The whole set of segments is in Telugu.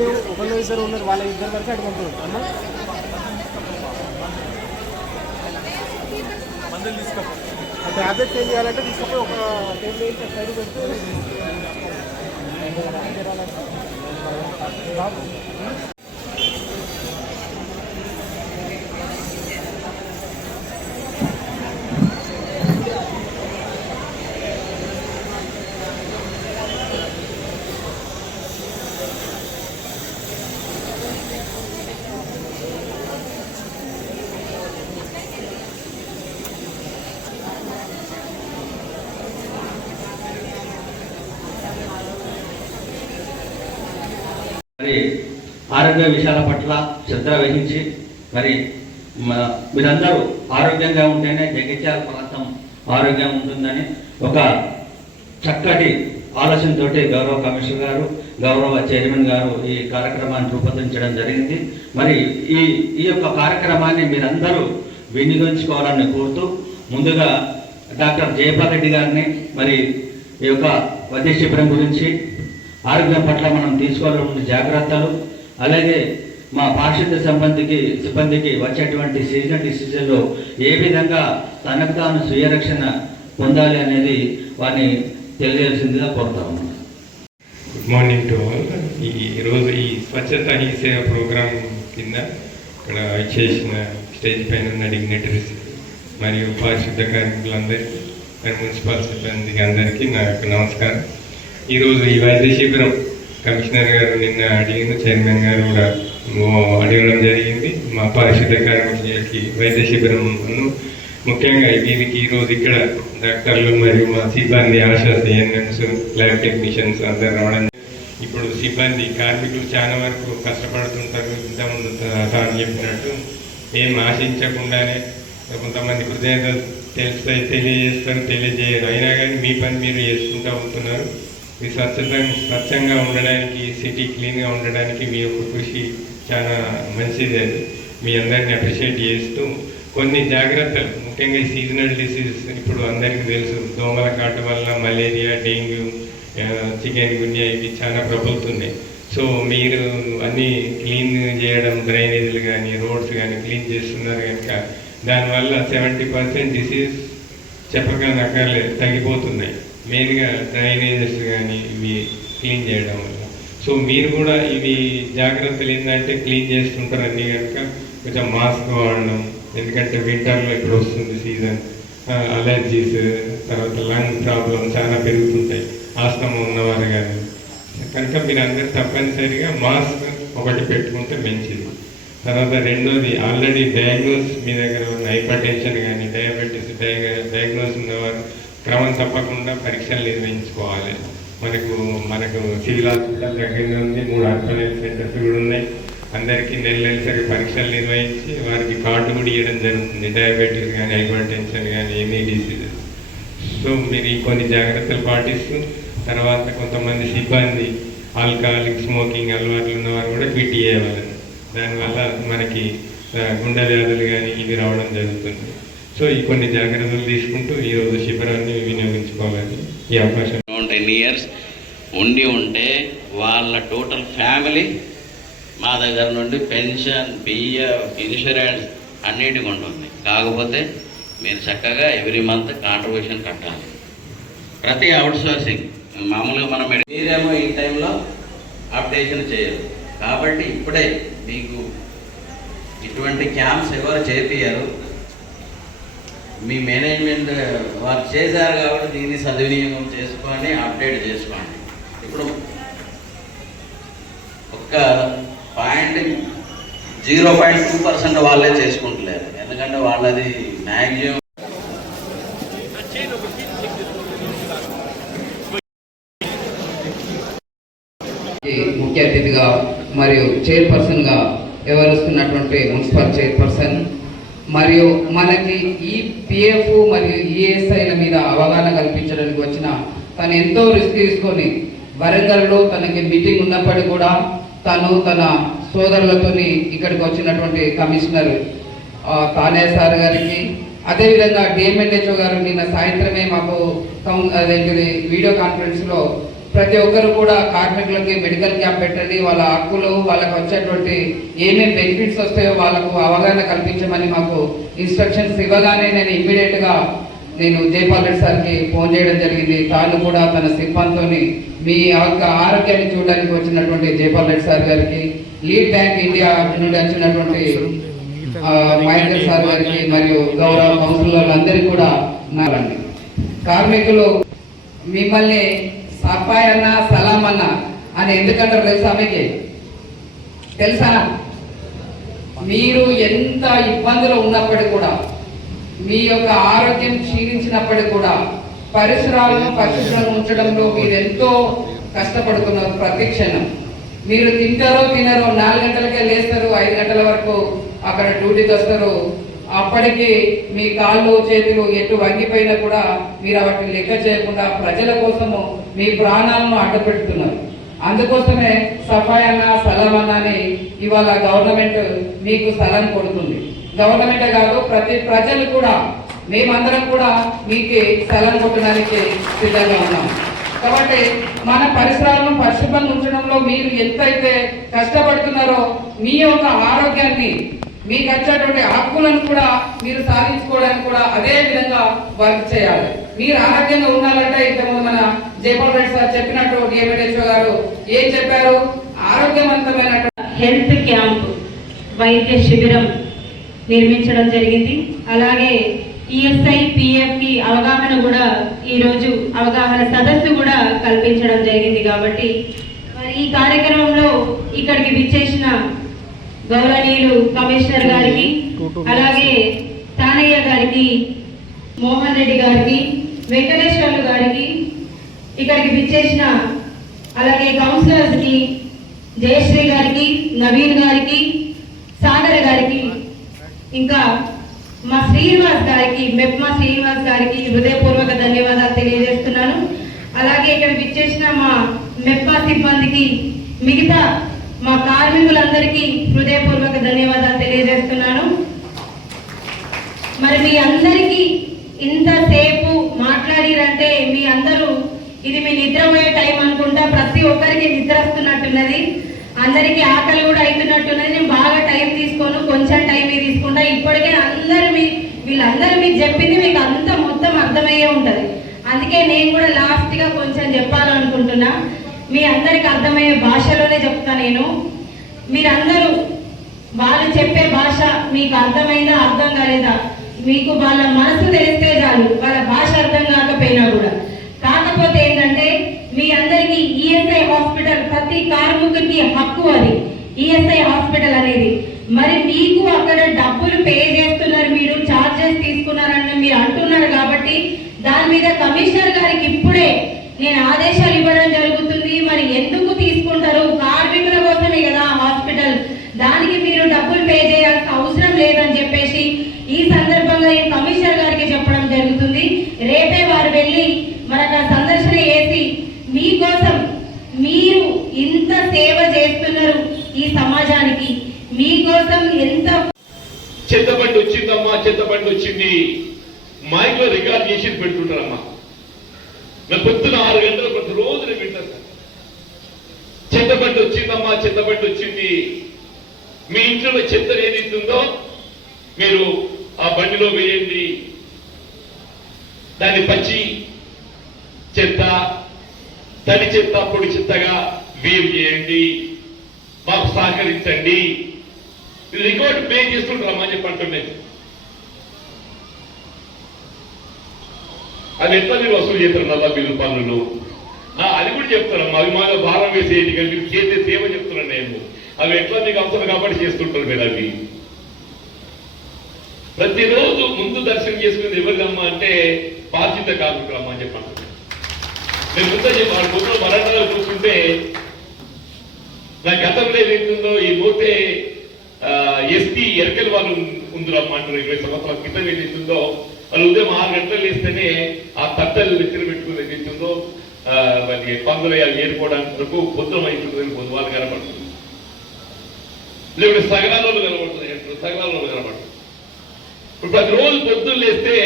లేవు ఒకళ్ళు ఇద్దరు ఉన్నారు వాళ్ళ ఇద్దరు వరకు అడుగుంటారు తీసుకో ట్యాబ్లెట్ చేంజ్ చేయాలంటే తీసుకపోయి ఒక టేబుల్ వేసి సైడ్ పెడితే మరి ఆరోగ్య విషయాల పట్ల శ్రద్ధ వహించి మరి మీరందరూ ఆరోగ్యంగా ఉంటేనే జగిత్యాల ప్రాంతం ఆరోగ్యం ఉంటుందని ఒక చక్కటి ఆలోచనతోటి గౌరవ కమిషనర్ గారు గౌరవ చైర్మన్ గారు ఈ కార్యక్రమాన్ని రూపొందించడం జరిగింది. మరి ఈ ఈ యొక్క కార్యక్రమాన్ని మీరందరూ వినియోగించుకోవాలని కోరుతూ ముందుగా డాక్టర్ జయపాల్ రెడ్డి గారిని మరి ఈ యొక్క వైద్య శిబిరం గురించి ఆరోగ్యం పట్ల మనం తీసుకోవాల్సిన జాగ్రత్తలు అలాగే మా పారిశుద్ధ సంబంధికి సిబ్బందికి వచ్చేటువంటి సీజనల్ డిసీజన్లో ఏ విధంగా తనకు తాను స్వీయ రక్షణ పొందాలి అనేది వారిని తెలియజేసిందిగా కోరుతాము గుడ్ మార్నింగ్ టు ఆల్ ఈ రోజు ఈ స్వచ్ఛత హీ సేవ ప్రోగ్రాం కింద ఇక్కడ చేసిన స్టేజ్ పైన ఉన్న డిగ్నేటరీస్ మరియు పారిశుద్ధ కార్మికులందరికీ మరి మున్సిపల్ సిబ్బందికి అందరికీ నా యొక్క నమస్కారం. ఈరోజు ఈ వైద్య శిబిరం కమిషనర్ గారు నిన్న అడిగిన చైర్మన్ గారు కూడా అడగడం జరిగింది. మా పారిశుద్ధ కార్మికులకి వైద్య శిబిరం ముఖ్యంగా వీరికి ఈరోజు ఇక్కడ డాక్టర్లు మరియు మా సిబ్బంది ఆశా సిఎన్ఎంస్ ల్యాబ్ టెక్నీషియన్స్ అందరు రావడం ఇప్పుడు సిబ్బంది కార్మికులు చాలా వరకు కష్టపడుతుంటారు. ఇంతకుముందు సార్ చెప్పినట్టు ఏం ఆశించకుండానే కొంతమంది హృదయంగా తెలుస్తాయి తెలియజేస్తారు తెలియజేయరు. అయినా కానీ మీ పని మీరు చేసుకుంటూ ఉంటున్నారు. ఈ స్వచ్ఛత స్వచ్ఛంగా ఉండడానికి సిటీ క్లీన్గా ఉండడానికి మీ యొక్క కృషి చాలా మంచిది అది. మీ అందరిని అప్రిషియేట్ చేస్తూ కొన్ని జాగ్రత్తలు. ముఖ్యంగా సీజనల్ డిసీజెస్ ఇప్పుడు అందరికీ తెలుసు. దోమల కాటు వల్ల మలేరియా డెంగ్యూ చికెన్ గున్యా ఇవి చాలా ప్రబలుతున్నాయి. సో మీరు అన్నీ క్లీన్ చేయడం డ్రైనేజీలు కానీ రోడ్స్ కానీ క్లీన్ చేస్తున్నారు కనుక దానివల్ల సెవెంటీ పర్సెంట్ డిసీజ్ చెప్పగా నక్కర్లే తగ్గిపోతున్నాయి. మెయిన్గా డ్రైనేజెస్ కానీ ఇవి క్లీన్ చేయడం వల్ల. సో మీరు కూడా ఇవి జాగ్రత్తలు ఏంటంటే క్లీన్ చేస్తుంటారని కనుక కొంచెం మాస్క్ వాడడం ఎందుకంటే వింటర్లో ఇప్పుడు వస్తుంది సీజన్ అలర్జీస్ తర్వాత లంగ్ ప్రాబ్లం చాలా పెరుగుతుంటాయి ఆస్తమా ఉన్నవారు కానీ కనుక మీరు అందరు తప్పనిసరిగా మాస్క్ ఒకటి పెట్టుకుంటే మంచిది. తర్వాత రెండోది ఆల్రెడీ డయాగ్నోస్ మీ దగ్గర ఉన్న హైపర్ టెన్షన్ కానీ డయాబెటీస్ డయాగ్నోస్ ఉన్నవారు క్రమం తప్పకుండా పరీక్షలు నిర్వహించుకోవాలి. మనకు మనకు సివిల్ హాస్పిటల్ దగ్గర ఉంది మూడు అర్బన్ హెల్త్ సెంటర్స్ కూడా ఉన్నాయి. అందరికీ నెల నెలసరి పరీక్షలు నిర్వహించి వారికి కార్డు కూడా ఇవ్వడం జరుగుతుంది. డయాబెటీస్ కానీ హైపర్ టెన్షన్ కానీ ఎనీ డిసీజెస్. సో మీరు కొన్ని జాగ్రత్తలు పాటిస్తూ తర్వాత కొంతమంది సిబ్బంది ఆల్కహాలిక్ స్మోకింగ్ అలవాట్లు ఉన్నవారు కూడా క్విట్ అయ్యేవాళ్ళని దానివల్ల మనకి గుండె వ్యాధులు కానీ ఇవి రావడం జరుగుతుంది. సో ఈ కొన్ని జాగ్రత్తలు తీసుకుంటూ ఈరోజు శిబిరాన్ని వినియోగించుకోవాలని ఈ అవకాశం టెన్ ఇయర్స్ ఉండి ఉంటే వాళ్ళ టోటల్ ఫ్యామిలీ మా దగ్గర నుండి పెన్షన్ బియ్యం ఇన్సూరెన్స్ అన్నిటికి ఉంటుంది కాకపోతే మీరు చక్కగా ఎవ్రీ మంత్ కాంట్రిబ్యూషన్ కట్టాలి. ప్రతి అవుట్ సోర్సింగ్ మామూలుగా మనం మీరేమో ఈ టైంలో అప్డేషన్ చేయరు. కాబట్టి ఇప్పుడే మీకు ఇటువంటి క్యాంప్స్ ఎవరు చేపియరు మీ మేనేజ్మెంట్ వారు చేశారు కాబట్టి దీన్ని సద్వినియోగం చేసుకొని అప్డేట్ చేసుకోండి. ఇప్పుడు ఒక్క point zero point two percent వాళ్ళే చేసుకుంటలేరు. ఎందుకంటే వాళ్ళది మ్యాక్సిమం ముఖ్య అతిథిగా మరియు చైర్పర్సన్గా వ్యవహరిస్తున్నటువంటి మున్సిపల్ చైర్పర్సన్ మరియు మనకి ఈ పిఎఫ్ మరియు ఈఎస్ఐల మీద అవగాహన కల్పించడానికి వచ్చిన తను ఎంతో రిస్క్ తీసుకొని వరంగల్లో తనకి మీటింగ్ ఉన్నప్పటికీ కూడా తను తన సోదరులతోని ఇక్కడికి వచ్చినటువంటి కమిషనర్ తానే సార్ గారికి అదేవిధంగా డిఎంఎన్హెచ్ఓ గారు నిన్న సాయంత్రమే మాకు కౌన్ అదేంటిది వీడియో కాన్ఫరెన్స్లో ప్రతి ఒక్కరు కూడా కార్మికులకి మెడికల్ క్యాంప్ పెట్టండి. వాళ్ళ హక్కులు వాళ్ళకు వచ్చేటువంటి ఏమేమి బెనిఫిట్స్ వస్తాయో వాళ్ళకు అవగాహన కల్పించమని మాకు ఇన్స్ట్రక్షన్స్ ఇవ్వగానే నేను ఇమ్మీడియట్గా నేను జైపాల్ రెడ్డి సార్కి ఫోన్ చేయడం జరిగింది. తాను కూడా తన సిబ్బందితోని మీ యొక్క ఆరోగ్యాన్ని చూడడానికి వచ్చినటువంటి జైపాల్ రెడ్డి సార్ గారికి లీడ్ బ్యాంక్ ఇండియా నుండి వచ్చినటువంటి మహేందర్ సార్ గారికి మరియు గౌరవ కౌన్సిలర్లు అందరికీ కూడా ఉన్నారండి కార్మికులు మిమ్మల్ని సఫాయ్ అన్న సలాం అన్న అని ఎందుకంటారు తెలుసా మీకు తెలుసా? మీరు ఎంత ఇబ్బందులు ఉన్నప్పటికీ కూడా మీ యొక్క ఆరోగ్యం క్షీణించినప్పటికీ కూడా పరిసరాలను పరిశుభ్రంగా ఉంచడంలో మీరు ఎంతో కష్టపడుతున్నారు ప్రతి క్షణం. మీరు తింటారో తినరో నాలుగు గంటలకే లేస్తారు ఐదు గంటల వరకు అక్కడ డ్యూటీకి వస్తారు అప్పటికి మీ కాళ్ళు చేతులు ఎటు వంగిపోయినా కూడా మీరు వాటిని లెక్క చేయకుండా ప్రజల కోసము మీ ప్రాణాలను అడ్డుపెడుతున్నారు. అందుకోసమే సఫాయి స్థలం సలం అని ఇవాళ గవర్నమెంట్ మీకు స్థలం కొడుతుంది. గవర్నమెంట్ కాదు ప్రతి ప్రజలు కూడా మేమందరం కూడా మీకు స్థలం కొట్టడానికి సిద్ధంగా ఉన్నాం. కాబట్టి మన పరిసరాలను పరిశుభ్రంగా ఉంచడంలో మీరు ఎంతైతే కష్టపడుతున్నారో మీ యొక్క ఆరోగ్యాన్ని మీకు వచ్చేటువంటి హక్కులను కూడా మీరు సాధించుకోవడానికి కూడా అదే విధంగా వర్క్ చేయాలి. మీరు ఆరోగ్యంగా ఉండాలంటే ఇంతకుముందు మన జైపాల్ రెడ్డి సార్ చెప్పినట్టు డిఎంఎడ్హెచ్ఓ గారు ఏం చెప్పారు? ఆరోగ్యవంతమైన హెల్త్ క్యాంప్ వైద్య శిబిరం నిర్మించడం జరిగింది. అలాగే ఈఎస్ఐ పిఎఫ్కి అవగాహన కూడా ఈరోజు అవగాహన సదస్సు కూడా కల్పించడం జరిగింది కాబట్టి మరి ఈ కార్యక్రమంలో ఇక్కడికి విచ్చేసిన గౌరవనీయులు కమిషనర్ గారికి అలాగే తానయ్య గారికి మోహన్ రెడ్డి గారికి వెంకటేశ్వర్లు గారికి ఇక్కడికి విచ్చేసిన అలాగే కౌన్సిలర్స్కి జయశ్రీ గారికి నవీన్ గారికి సాగర్ గారికి ఇంకా మా శ్రీనివాస్ గారికి మెప్మా శ్రీనివాస్ గారికి హృదయపూర్వక ధన్యవాదాలు తెలియజేస్తున్నాను. అలాగే ఇక్కడ విచ్చేసిన మా మెప్మా సిబ్బందికి మిగతా మా కార్మికులందరికీ హృదయపూర్వక ధన్యవాదాలు తెలియజేస్తున్నాను. మరి మీ అందరికీ ఇంతసేపు మాట్లాడిరంటే మీ అందరూ ఇది మీ నిద్రపోయే టైం అనుకుంటా ప్రతి ఒక్కరికి నిద్ర వస్తున్నట్టున్నది అందరికీ ఆకలి కూడా అవుతున్నట్టున్నది నేను బాగా టైం తీసుకోను కొంచెం టైం తీసుకుంటా. ఇప్పటికే అందరు మీ వీళ్ళందరూ మీకు చెప్పింది మీకు అంత మొత్తం అర్థమయ్యే ఉంటుంది. అందుకే నేను కూడా లాస్ట్గా కొంచెం చెప్పాలను మీ అందరికి అర్థమయ్యే భాషలోనే చెప్తా నేను. మీరందరూ వాళ్ళు చెప్పే భాష మీకు అర్థమైందా అర్థం కాలేదా? మీకు వాళ్ళ మనసు తెలిస్తే చాలు వాళ్ళ భాష అర్థం కాకపోయినా కూడా. కాకపోతే ఏంటంటే మీ అందరికీ ఈఎస్ఐ హాస్పిటల్ ప్రతి కార్మికుడికి హక్కు అది ఈఎస్ఐ హాస్పిటల్ అనేది. మరి మీకు అక్కడ డబ్బులు పే చేస్తున్నారు మీరు చార్జెస్ తీసుకున్నారని మీరు అంటున్నారు కాబట్టి దాని మీద కమిషనర్ గారికి ఇప్పుడే నేను ఆదేశాలు ఇవ్వడం జరుగుతుంది. మరి ఎందుకు తీసుకుంటారు? కార్మికుల కోసమే కదా హాస్పిటల్. దానికి మీరు డబ్బులు పే చేయాల్సిన అవసరం లేదని చెప్పేసి ఈ సందర్భంగా ఈ కమిషనర్ గారికి చెప్పడం జరుగుతుంది. రేపే వారు వెళ్ళి మరి అక్కడ సందర్శన చేసి మీకోసం మీరు ఇంత సేవ చేస్తున్నారు ఈ సమాజానికి. మీకోసం ఎంత చెత్తబండి వచ్చిందమ్మా చెత్తబండి వచ్చింది. మైక్లో రికార్డ్ చేసి పెడుతుంటారమ్మా. నేను పొద్దున ఆరు గంటలు ప్రతి రోజు నేను వింటాను సార్. చెత్తబండి వచ్చిందమ్మా చెత్తబండి వచ్చింది మీ ఇంట్లో చెత్త ఏదైతే ఉందో మీరు ఆ బండిలో వేయండి. దాన్ని పచ్చి చెత్త తడి చెత్త పొడి చెత్తగా వేరు చేయండి. మాకు సహకరించండి. ఇది రికార్డు పే చేస్తుంటారమ్మా చెప్పంటున్నాను చెప్పి అంటున్నాను అది ఎట్లా మీరు వసూలు చేస్తారు నల్ల బిల్లు పన్నులు అది కూడా చెప్తారమ్మా అవి మాలో భారం వేసేది కానీ మీరు చేసే సేవ చెప్తున్నాను నేను? అవి ఎట్లా మీకు అవసరం కాబట్టి చేస్తుంటారు మీరు అవి? ప్రతిరోజు ముందు దర్శనం చేసుకునేది ఎవరిదమ్మా అంటే బాధ్యత కార్మికులమ్మా అని చెప్పండి. నేను ముందే చెప్పాను ముందు మరణాలు కూర్చుంటే నా గతంలో ఏదైతుందో ఈ పోతే ఎస్పీ ఎరకల్ వాళ్ళు ఉందిరమ్మా అంటారు ఇరవై సంవత్సరాల క్రితం ఏదైతుందో వాళ్ళు ఉదయం ఆరు గంటలు వేస్తేనే ఆ తట్టలు దగ్గర పెట్టుకుని ఏదైతుందో ఆ, మరి పందులు అవి ఏరుకోవడానికి వరకు పొద్దున అవుతుందని పొద్దు వాళ్ళు కనపడుతుంది లేకుంటే సగనాల్లో కనబడుతుంది సగనాలలో కనబడుతుంది ఇప్పుడు ప్రతిరోజు పొద్దున్న లేస్తే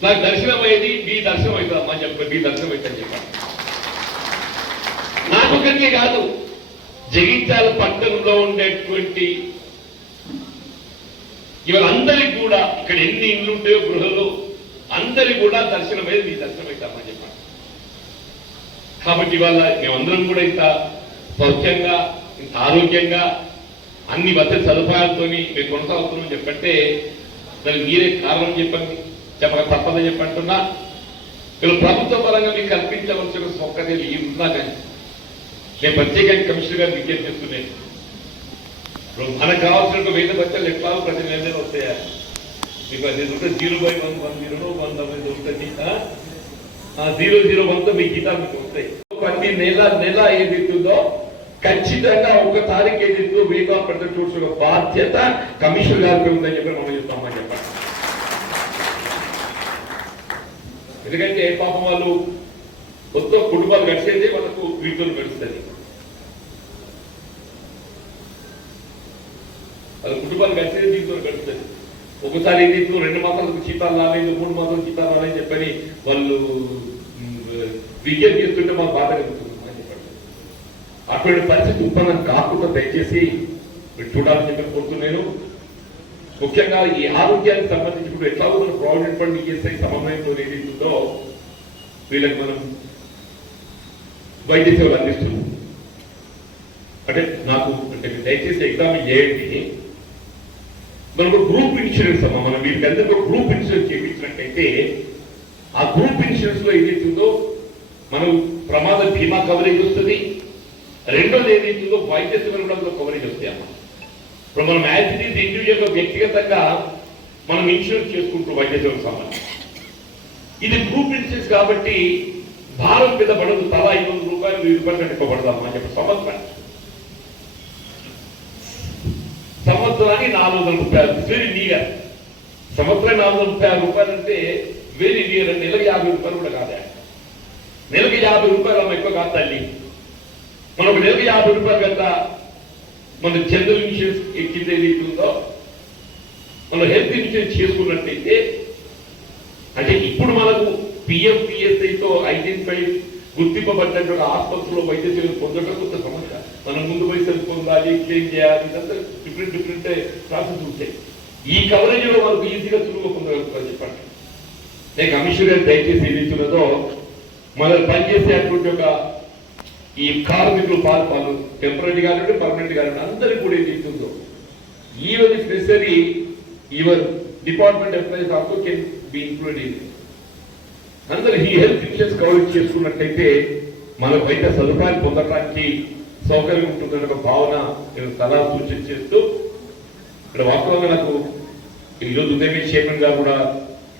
నాకు దర్శనం అయ్యేది మీ దర్శనం అవుతుందమ్మా అని చెప్పి మీ దర్శనం అవుతుందని చెప్పాను నాకు కాదు జగిత్యాల పట్టణంలో ఉండేటువంటి ఇవాళ అందరికి కూడా ఇక్కడ ఎన్ని ఇండ్లు ఉంటాయో గృహలు అందరికి కూడా దర్శనమే మీ దర్శనం అవుతామని చెప్పాను కాబట్టి ఇవాళ మేమందరం కూడా ఇంత సౌఖ్యంగా ఇంత ఆరోగ్యంగా అన్ని వసతి సదుపాయాలతో మేము కొనసాగుతున్నాం చెప్పంటే దానికి మీరే కారణం చెప్పండి. చెప్పక తప్పదని చెప్పంటున్నా వీళ్ళు ప్రభుత్వ పరంగా మీకు కల్పించవలసిన సౌకర్యాలు ఈ ఉన్నా కానీ నేను ప్రత్యేకంగా కమిషనర్ గారు విజ్ఞప్తి చేస్తున్నాను మనకు కావాల్సిన వెయ్యి బచ్చలు ఎట్లా ప్రతి నెల వస్తాయా? మీకు అది ఉంటే zero by one one zero one double ఉంటుంది ఆ? జీరో జీరో వన్తో మీ గీతాలు మీకు వస్తాయి. ప్రతి నెల నెల ఏదైతుందో ఖచ్చితంగా ఒక తారీఖు ఏదైతుందో వేగా ప్రతి చూసిన బాధ్యత కమిషన్ గారికి ఉందని చెప్పి మనం చెప్తామని చెప్పండి. ఎందుకంటే పాపం వాళ్ళు మొత్తం కుటుంబాలు గడిచేదే వాళ్ళకు వీటిలో గడుస్తుంది. వాళ్ళ కుటుంబాలు కలిసి దీంతో గడుస్తుంది ఒకసారి దీంట్లో రెండు మాసాలకు చీతాలు రాలేదు మూడు మాసాలు చీతాలు రాలేదు చెప్పని వాళ్ళు విజయం విజ్ఞప్తి చేస్తుంటే మాకు బాధ కలుగుతుంది అని చెప్పండి. అటువంటి పరిస్థితి ఉత్పన్నం కాకుండా దయచేసి మీరు చూడాలని చెప్పి కోరుతున్నాను. ముఖ్యంగా ఈ ఆరోగ్యానికి సంబంధించి ఇప్పుడు ఎట్లా మనం ప్రావిడెంట్ ఫండ్ ఈఎస్ఐ సమన్వయంతో ఏదైతుందో వీళ్ళకి మనం వైద్య సేవలు అందిస్తున్నాం. అంటే నాకు అంటే దయచేసి ఎగ్జామ్ చేయండి. మనం గ్రూప్ ఇన్సూరెన్స్ అమ్మా మనం వీళ్ళకి గ్రూప్ ఇన్సూరెన్స్ చేయించినట్టయితే ఆ గ్రూప్ ఇన్సూరెన్స్లో ఏదైతుందో మనం ప్రమాద బీమా కవరేజ్ వస్తుంది. రెండోది ఏదైతుందో వైద్య సేవలు కవరేజ్ వస్తాయి అమ్మా. ఇప్పుడు మనం యాజ్ ఇట్ ఈస్ ఇండివిజువల్ వ్యక్తిగతంగా మనం ఇన్సూరెన్స్ చేసుకుంటూ వైద్య సేవలకు సంబంధించి. ఇది గ్రూప్ ఇన్సూరెన్స్ కాబట్టి భారం మీద పడదు. తలా ఐదు వందల రూపాయలు వెయ్యి రూపాయలు చెప్పి సంవత్సరానికి. సంవత్సరానికి నాలుగు వందల రూపాయలు వెరీ నియర్ సంవత్సరం నాలుగు వందల ముప్పై ఆరు రూపాయలు అంటే వెరీ నియర్ నెలకి యాభై రూపాయలు కూడా కాదా. నెలకి యాభై రూపాయలు అమ్మ ఎక్కువ కాదు తల్లి. మనం ఒక నెలకి యాభై రూపాయలు కదా మన జనరల్ ఇన్సూరెన్స్ కింద ఏదైతే ఉందో మనం హెల్త్ ఇన్సూరెన్స్ చేసుకున్నట్టయితే అంటే ఇప్పుడు మనకు పిఎఫ్పిఎస్ఐ పిఎస్ఐతో ఐడెంటిఫై గుర్తింపబడ్డ ఆసుపత్రిలో వైద్య సేవలు పొందడం కొంత సమస్య. మనం ముందు పైసలు పొందాలి క్లెయిమ్ చేయాలి ఇదంతా డిఫరెంట్ డిఫరెంట్ ప్రాసెస్ ఉంటాయి. ఈ కవరేజ్లో మనకు ఈజీగా సులువుగా పొందగలుగుతారు చెప్పండి. నేను కమిషనర్ దయచేసి ఏదైతున్నదో మన పనిచేసేటువంటి ఒక ఈ కార్మికులు పాలు పాలు టెంపరీ కానివ్వండి పర్మనెంట్ కానివ్వండి అందరికీ కూడా ఏది ఇస్తుందో. Even if necessary even department employees also can be include in అందరు ఈ హెల్త్ ఇన్సూరెన్స్ కవరేజ్ చేసుకున్నట్టయితే మన బయట సదుపాయాలు పొందడానికి సౌకర్యం ఉంటుందనే ఒక భావన నేను సలహా సూచన చేస్తూ ఇక్కడ వాస్తవంగా నాకు ఈరోజు ఉదయమే చైర్మన్ గారు కూడా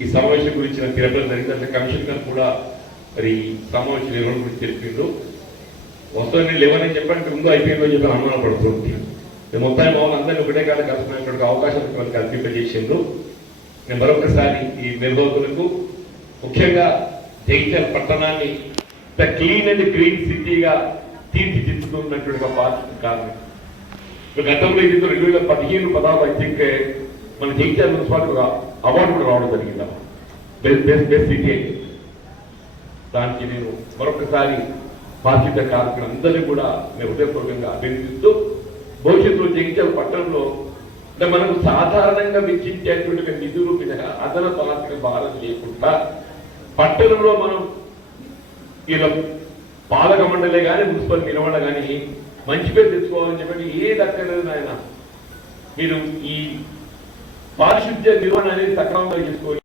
ఈ సమావేశం గురించి నాకు తెలపడం జరిగింది అంటే కమిషన్ గారు కూడా మరి సమావేశం నిర్వహణ గురించి తెలిపిండు వస్తాను నేను లేవని చెప్పాను ముందు అయిపోయిందో చెప్పి అనుమానం పడుతుంది నేను మొత్తాన్ని మామూలు అందరినీ ఒకటే కాదు కలుసుకునేటువంటి అవకాశం వాళ్ళకి కల్పింపజేసిండ్రు. నేను మరొకసారి ఈ నిర్వాహకులకు ముఖ్యంగా జగిత్యాల పట్టణాన్ని ద క్లీన్ అండ్ గ్రీన్ సిటీగా తీర్చిదిద్దుతున్నటువంటి ఒక బాధ్యత కారణం ఇప్పుడు గతంలో ఇది రెండు వేల పదిహేను పదహారు ఐ థింక్ మన జగిత్యాల మున్సిపాలిటీ ఒక అవార్డు కూడా రావడం జరిగింది? Best best best city. దానికి నేను మరొకసారి బాధ్యత కార్మికులందరినీ కూడా నేను హృదయపూర్వకంగా అభినందిస్తూ భవిష్యత్తులో జగిత్యాల పట్టణంలో అంటే సాధారణంగా వెచ్చించేటువంటి నిధులు మీద అదనపు ఆర్థిక భారం లేకుండా పట్టణంలో మనం ఇలా పాలక మండలే కానీ మున్సిపల్ నిర్వహణ కానీ మంచి పేరు తెచ్చుకోవాలని చెప్పి ఏది అక్కర్లేదు నాయన. మీరు ఈ పారిశుద్ధ్య నిర్వహణ అనేది సక్రమంగా చేసుకోవాలి.